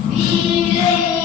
في ليلة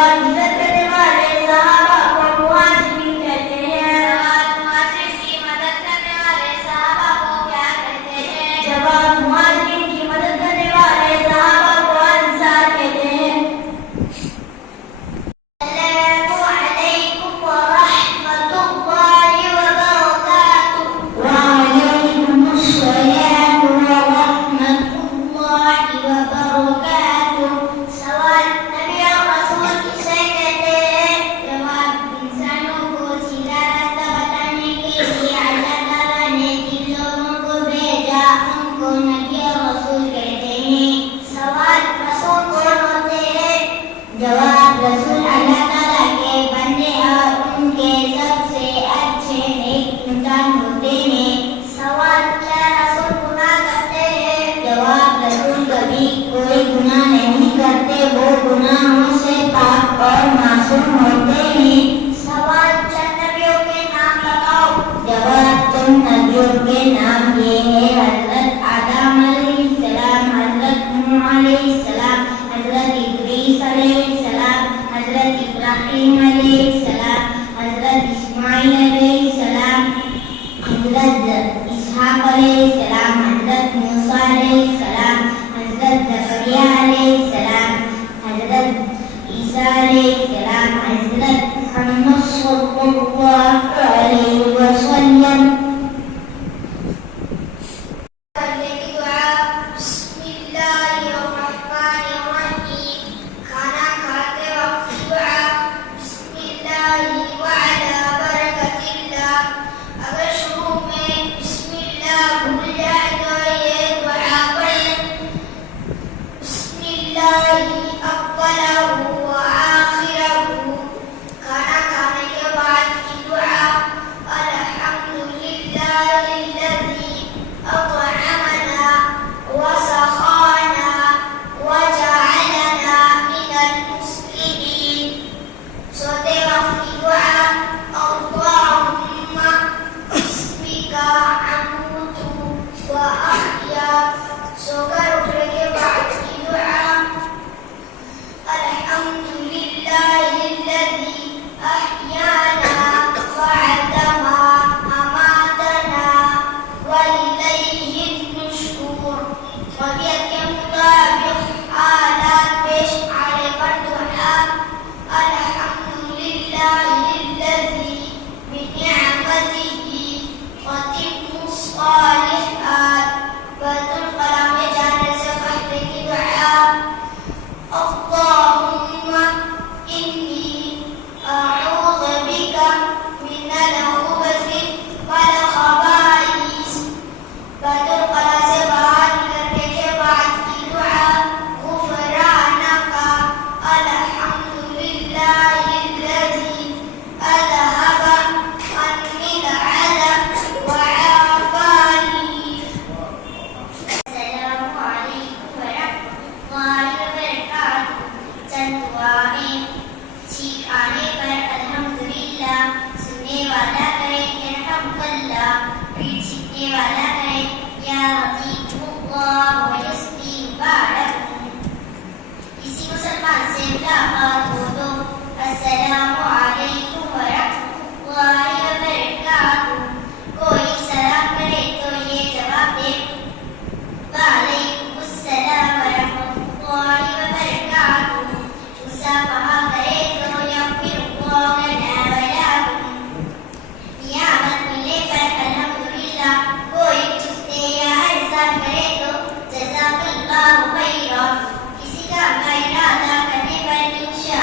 سوال عزت کرنے والے صحابہ کو مہاجرین کہتے ہیں. سوال مہاجرین کی مدد کرنے والے صحابہ کو کیا کہتے ہیں؟ جواب مہاجرین کی مدد کرنے والے صحابہ کو انصار کہتے ہیں. السلام علیکم ورحمۃ اللہ وبرکاتہ. وعلیکم السلام ورحمۃ اللہ وبرکاتہ. سوال نبی اور رسول کسے کہتے ہیں؟ جواب انسانوں کو سیدھا راستہ بتانے کے لیے اللہ تعالیٰ نے جن لوگوں کو بھیجا ان کو نبی اور رسول کہتے ہیں. سوال رسول کون ہوتے ہیں؟ جواب رسول اللہ تعالیٰ کے بندے اور ان کے سب سے اچھے نیک انسان ہوتے ہیں. سوال کیا رسول گناہ کرتے ہیں؟ جواب رسول کبھی کوئی گناہ نہیں کرتے، وہ گناہوں سے پاک اور معصوم ہوتے ہیں. سوال چند نبیوں کے نام بتاؤ. جواب چند نبیوں کے نام یہ ہے: حضرت آدم علیہ السلام، حضرت نوح علیہ السلام، حضرت ادریس علیہ السلام، حضرت ابراہیم علیہ السلام، حضرت اسماعیل علیہ السلام، حضرت اسحاق علیہ السلام، حضرت موسیٰ علیہ السلام، حضرت زکریا علیہ السلام، حضرت عیسیٰ علیہ السلام، حضرت محمد صلی اللہ علیہ وسلم. پڑھنے کی دعا. بسم اللہ الرحمن الرحیم. کھانا کھاتے وقت کی دعا. بسم اللہ وعلی برکت اللہ. اگر شروع میں بسم اللہ بھول جائے تو یہ دعا پڑھیں. بسم اللہ اولہ وآخرہ. کھانا کھانے کے بعد کی دعا. الحمدللہ الذی أطعمنا وسقانا وجعلنا من المسلمين. سوتے وقت کی دعا. اللهم باسمك أموت وأحيا. سو کر اٹھنے کے بعد کی دعا. الحمدللہ الذی أحیانا بعدما أماتنا وإلیہ النشور. طبیعت کے مطابق حالات پیش آنے پر دعا. الحمدللہ الذی بنعمتہ تتم الصالحات. بیت الخلاء میں جانے سے پہلے کی دعا. اللہم انی اعوذ بک من الخبث والخبائث. بیت الخلاء سے باہر نکلنے کے بعد کی دعا. غفرانک الحمدللہ الذی اذهب عنی العذاب وعافانی. السلام علیکم ورحمۃ اللہ وبرکاتہ. چند دعائیں. چھینک آنے پر الحمدللہ. سننے والا کہے الحمدللہ. پھر چھینکنے والا کہے یا رضیت اللہ ویسقی بارکم. کسی مسلمان سے ملاقات ہو تو السلام علیکم ورحمۃ اللہ وبرکاتہ. کوئی سلام کرے تو یہ جواب دے وعلیکم السلام ورحمۃ اللہ وبرکاتہ. مصافحہ کرے تو یغفر اللہ لنا ولکم. نعمت ملنے پر الحمدللہ. کوئی کچھ دے یا احسان کرے تو جزاک اللہ خیرا. کسی کام کا ارادہ کرنے پر انشاء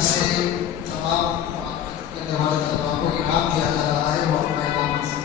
جانب سے تمام کرنے والے طلباء کو انعام دیا جا رہا ہے وہ اپنا انعام حاصل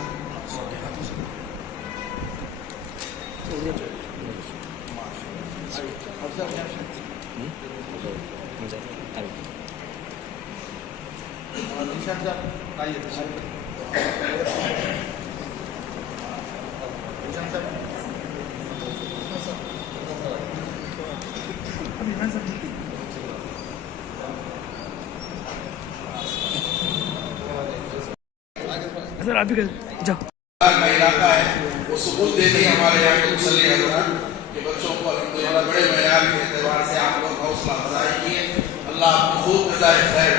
سر آپ بھی جاؤ کا علاقہ ہے وہ ثبوت دے دی ہمارے یہاں کے مسلح حضرات کہ بچوں کو الحمدللہ بڑے معیار کے اعتبار سے آپ لوگ حوصلہ افزائی کیے. اللہ آپ کو خوب جزائے خیر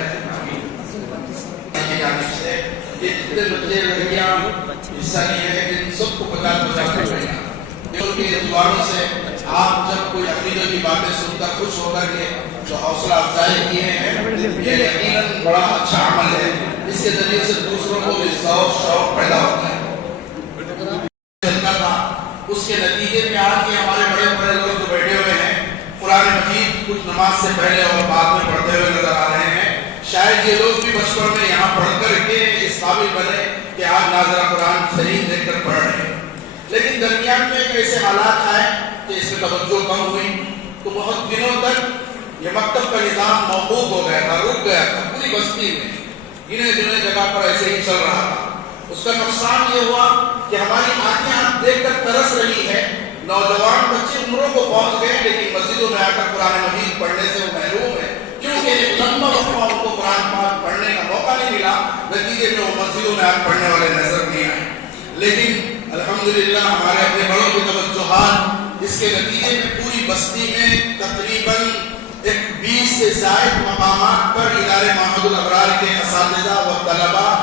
سے یہ جتنے بچے لڑکیاں حصہ لیے ہیں ان سب کو 50-50 کے اعتباروں سے آپ جب کوئی عقیدے کی باتیں سن کر خوش ہو کر کے جو حوصلہ افزائی کیے ہیں یہ یقیناً بڑا اچھا عمل ہے. اس کے ذریعے سے دوسروں کو بھی شوق پیدا ہوتا ہے. اس کے نتیجے میں آج یہ ہمارے بڑے بڑے لوگ جو بیٹھے ہوئے ہیں قرآن مجید کچھ نماز سے پہلے اور بعد میں پڑھتے ہوئے نظر آ رہے ہیں. شاید یہ لوگ بھی بچپن میں یہاں پڑھ کر کے اس قابل بنے کہ آج ناظرہ قرآن شریف دیکھ کر پڑھ رہے ہیں. لیکن درمیان میں ایک ایسے حالات آئے کہ اس میں توجہ کم ہوئی تو بہت دنوں تک یہ مکتب کا نظام موقوف ہو گیا تھا, رک گیا تھا. پوری بستی میں گنے چنے جگہ پر ایسے ہی چل رہا تھا. اس کا نقصان یہ ہوا کہ ہماری آنکھیں آپ دیکھ کر ترس رہی ہے. نوجوان بچے عمروں کو پہنچ گئے لیکن مسجدوں میں آ کر قرآن مجید پڑھنے سے وہ محروم ہے کیونکہ ایک لمبا وقفہ ان کو قرآن پاک پڑھنے کا موقع نہیں ملا. نتیجے میں وہ مسجدوں میں آ کر پڑھنے والے نظر نہیں آئے. لیکن الحمدللہ ہمارے اپنے بڑوں کی توجہات اس کے نتیجے میں پوری بستی میں تقریباً 20 سے زائد مقامات پر ادارے معہد الابرار کے اساتذہ و طلباء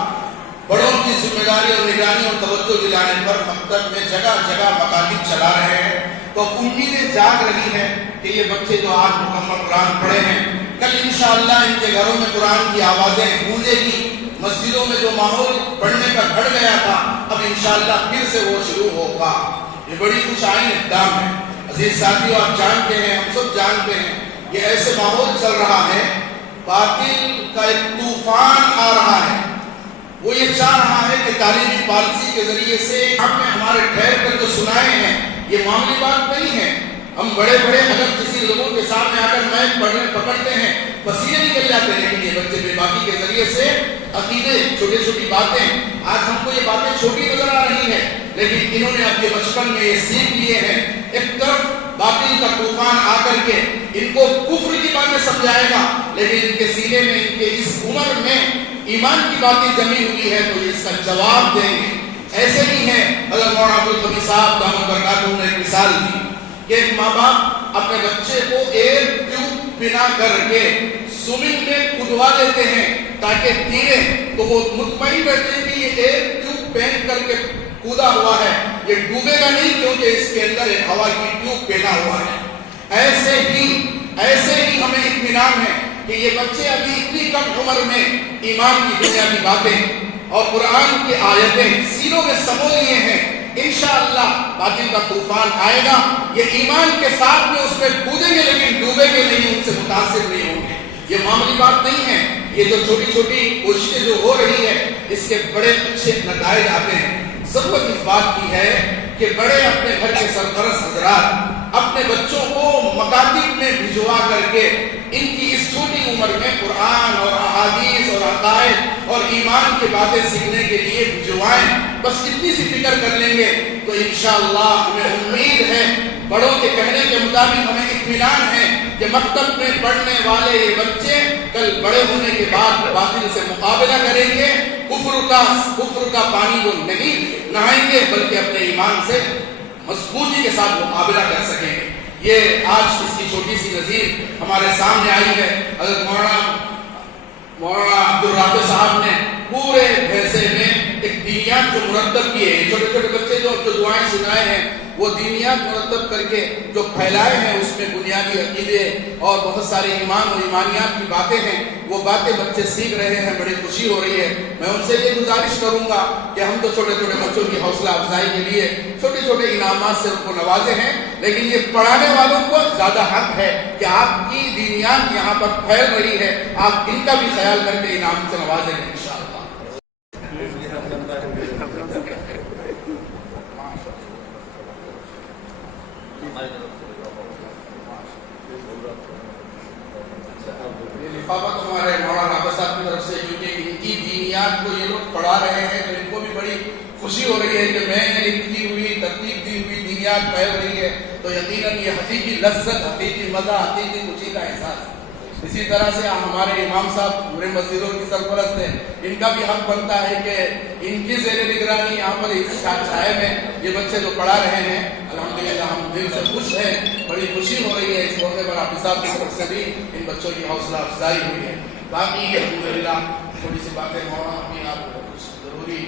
بڑوں کی ذمہ داری اور نگرانی اور توجہ دلانے پر مکتب میں جگہ جگہ مکاتب چلا رہے ہیں. تو امیدیں جاگ رہی ہیں کہ یہ بچے جو آج مکمل قرآن پڑھے ہیں کل انشاءاللہ ان کے گھروں میں قرآن کی آوازیں گونجے گی. مسجدوں میں جو ماحول پڑھنے کا گھٹ گیا تھا اب انشاءاللہ پھر سے وہ شروع ہوگا. یہ بڑی خوش آئین اقدام ہے. عزیز ساتھیو آپ جانتے ہیں, ہم سب جانتے ہیں یہ ایسے ماحول چل رہا ہے, باطل کا ایک طوفان آ رہا ہے. وہ یہ چاہ رہا ہے کہ تعلیمی پالیسی کے ذریعے سے ہم نے ہمارے ٹھہر کر جو سنائے ہیں یہ معمولی بات نہیں ہے. ہم بڑے بڑے اگر کسی لوگوں کے سامنے آ کر میچ پڑھنے پکڑتے ہیں پسینے نکل جاتے ہیں, لیکن یہ بچے بے باکی کے ذریعے سے عقیدے چھوٹی چھوٹی باتیں, آج ہم کو یہ باتیں چھوٹی نظر آ رہی ہیں لیکن انہوں نے اپنے بچپن میں یہ سیکھ لیے ہیں. ایک طرف باطل کا طوفان آ کر کے ان کو کفر کی باتیں سمجھائے گا لیکن ان کے سینے میں ان کے اس عمر میں ایمان کی باتیں جمی ہوئی ہے تو یہ اس کا جواب دیں گے. ایسے ہی ہیں حضرت مولانا عبدالقوی صاحب دامت برکاتہ نے ایک مثال دی کہ ایک ماں باپ اپنے بچے کو ایئر ٹیوب بنا کر کے سوئمنگ میں کودوا دیتے ہیں تاکہ تیرے تو وہ مطمئن رہتے ہیں کہ یہ ایئر ٹیوب پہن کر کے کودا ہوا ہے, یہ ڈوبے گا نہیں کیونکہ اس کے اندر ایک ہوا کی ٹیوب پہنا ہوا ہے. ایسے ہی ہمیں اطمینان ہے کہ یہ بچے ابھی اتنی کم عمر میں ایمان کی بنیادی باتیں اور قرآن کی آیتیں سینوں میں سمو لیے ہیں. انشاءاللہ باطل کا طوفان آئے گا, یہ ایمان کے ساتھ میں اس میں کودیں گے لیکن ڈوبیں گے نہیں, ان سے متاثر نہیں ہوں گے. یہ معمولی بات نہیں ہے. یہ جو چھوٹی چھوٹی کوششیں جو ہو رہی ہے اس کے بڑے اچھے نتائج آتے ہیں. ضرورت اس بات کی ہے کہ بڑے اپنے گھر کے سرپرست حضرات اپنے بچوں کو مکاتب میں بھجوا کر کے ان کی اس چھوٹی عمر میں قرآن اور احادیث اور عقائد اور ایمان کی باتیں سیکھنے کے لیے بھجوائیں. بس اتنی سی فکر کر لیں گے تو انشاءاللہ ہمیں امید ہے, بڑوں کے کہنے کے مطابق ہمیں اطمینان ہے کہ مکتب میں پڑھنے والے یہ بچے کل بڑے ہونے کے بعد باطل سے مقابلہ کریں گے. کفر کا پانی وہ نہیں نہائیں گے بلکہ اپنے ایمان سے مضبوطی کے ساتھ مقابلہ کر سکیں گے. یہ آج اس کی چھوٹی سی نظیر ہمارے سامنے آئی ہے. حضرت مولانا عبدالرافع صاحب نے پورے بھیسے میں ایک دینیات جو مرتب کیے ہیں، چھوٹے چھوٹے بچے جو دعائیں سنائے ہیں وہ دینیات مرتب کر کے جو پھیلائے ہیں، اس میں بنیادی عقیدے اور بہت سارے ایمان اور ایمانیات کی باتیں ہیں، وہ باتیں بچے سیکھ رہے ہیں، بڑی خوشی ہو رہی ہے۔ میں ان سے یہ گزارش کروں گا کہ ہم تو چھوٹے چھوٹے بچوں کی حوصلہ افزائی کے لیے چھوٹے چھوٹے انعامات سے ان کو نوازے ہیں، لیکن یہ پڑھانے والوں کو زیادہ حق ہے کہ آپ کی دینیات یہاں پر پھیل رہی ہے، آپ ان کا بھی خیال کر کے انعام سے نوازیں گے انشاءاللہ۔ یہ لفافہ تمہارے مولانا عباس صاحب کی طرف سے، کیونکہ ان کی دینیات کو یہ لوگ پڑھا رہے ہیں تو ان کو بھی بڑی خوشی ہو رہی ہے کہ میں نے لکھی ہوئی ترتیب دی ہوئی دینیات پھیل رہی ہے، تو یقیناً یہ حقیقی لذت، حقیقی مزہ، حقیقی خوشی کا احساس ہے۔ اسی طرح سے ہمارے امام صاحب پورے مسجدوں کی سرپرست ہیں، ان کا بھی حق بنتا ہے کہ ان کی زیر نگرانی یہاں پر اس چھائے میں یہ بچے جو پڑھا رہے ہیں، الحمدللہ ہم دل سے خوش ہیں، بڑی خوشی ہو رہی ہے۔ اس موقع پر حافظ صاحب کی طرف سے بھی ان بچوں کی حوصلہ افزائی ہوئی ہے۔ باقی الحمدللہ تھوڑی سی باتیں مولانا اپنی آپ کو کچھ ضروری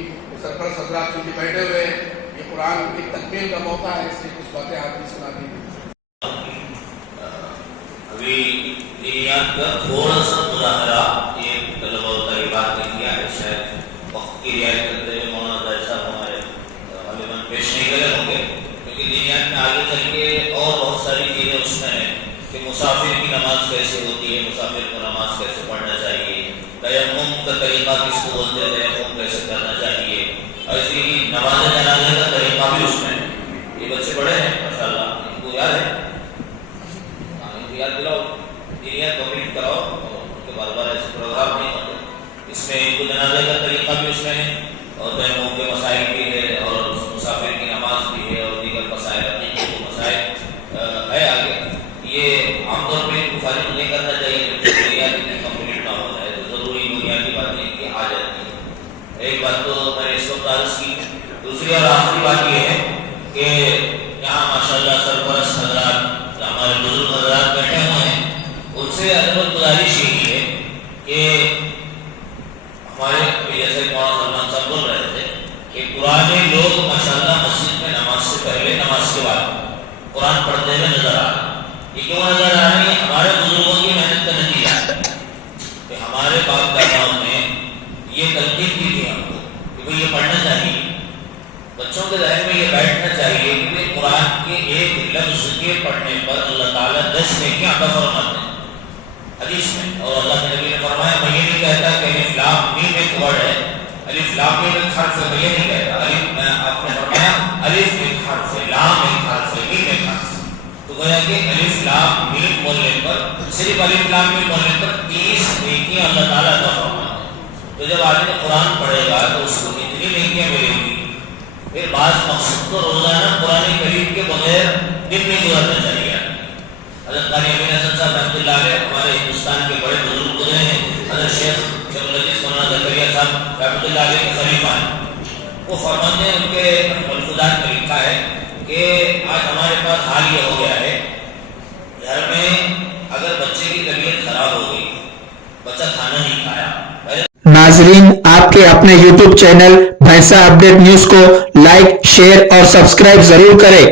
سرپرست حضرات چونکہ بیٹھے ہوئے ہیں، یہ قرآن کی تکمیل کا موقع ہے، اس لیے کچھ باتیں آپ بھی سنا دیجیے۔ ابھی دینیات کا تھوڑا سا مظاہرہ یہ طلبہ و طالبات نے کیا ہے، شاید وقت کی رعایت کرتے ہوئے مولانا ظاہر صاحب ہمارے غالباً پیش نہیں کرے ہوں گے، کیونکہ دینیات میں آگے چل کے اور بہت ساری چیزیں اس میں ہیں کہ مسافر کی نماز کیسے ہوتی ہے، مسافر کو نماز کیسے پڑھنا چاہیے، تیمم کا طریقہ کس کو بولتے ہیں، تیمم کیسے کرنا چاہیے، ایسی ہی نماز جنازے کا طریقہ بھی اس میں ہے۔ یہ بچے بڑے ہیں ماشاءاللہ، ان کو یاد ہے، یاد دلاؤ، دینیات کمپلیٹ کراؤ، ان کے بار بار ایسے پروگرام نہیں ہوتے۔ اس میں ان کو جنازے کا طریقہ بھی اس میں ہے، اور تیمم کے مسائل بھی ہے، اور مسافر کی نماز بھی ہے، اور دیگر مسائل، عقیدے کے مسائل ہے آگے۔ یہ عام طور پہ ان کو فارغ نہیں کرنا چاہیے، جب دینیات اتنی کمپلیٹ نہ ہو جائے تو ضروری بنیادی باتیں ان کی آ جاتی ہیں۔ ایک بات تو میں نے اس وقت عرض کی۔ دوسری اور آخری بات یہ ہے کہ یہاں ماشاءاللہ سرپرست حضرات، ہمارے بزرگ حضرات بیٹھے ہوئے ہیں، ان سے ادب گزارش یہی ہے کہ ہمارے جیسے مولانا سلمان صاحب بول رہے تھے کہ پرانے لوگ ماشاءاللہ مسجد میں نماز سے پہلے، نماز کے بعد قرآن پڑھتے ہوئے نظر آ رہے ہیں۔ یہ کیوں نظر آ رہے ہیں؟ ہمارے بزرگوں کی محنت کا نتیجہ ہے کہ ہمارے باپ داداؤں نے یہ تلقین کی تھی ہم کو کہ بھئی یہ پڑھنا چاہیے، بچوں کے ذہن میں یہ بیٹھنا چاہیے کہ قرآن کے ایک لفظ کے پڑھنے پر اللہ تعالیٰ 10 نیکیاں عطا فرماتے ہیں حدیث میں۔ اور اللہ کے نبی نے فرمایا، میں یہ نہیں کہتا کہ الف لام میم ایک ورڈ ہے، الف لام میم ایک حرف ہے، میں یہ نہیں کہتا۔ آپ نے فرمایا الف ایک حرف ہے، لام ایک حرف ہے، میم ایک حرف ہے، تو گویا کہ الف لام میم بولنے پر، صرف الف لام میم بولنے پر 30 نیکیاں اللہ تعالیٰ عطا فرماتے ہیں۔ تو جب آدمی قرآن پڑھے گا تو اس کو اتنی نیکیاں ملیں گی، پھر بعض مقصد کو روزانہ قرآن کریم کے بغیر دن نہیں گزارنا چاہیے۔ حضرت قاری امین حسن صاحب رحمۃ اللہ علیہ ہمارے ہندوستان کے بڑے بزرگ گزرے ہیں، حضرت شیخ العزیز مولانا زکریا صاحب رحمۃ اللہ علیہ کے خلیفہ ہیں۔ وہ فرماتے ہیں، ان کے ملفوظات میں لکھا ہے کہ آج ہمارے پاس حال یہ ہو گیا ہے، گھر میں اگر بچے کی طبیعت خراب ہو گئی، بچہ کھانا نہیں کھایا، ناظرین، آپ کے اپنے یوٹیوب چینل بھینسا اپڈیٹ نیوز کو لائک، شیئر اور سبسکرائب ضرور کریں۔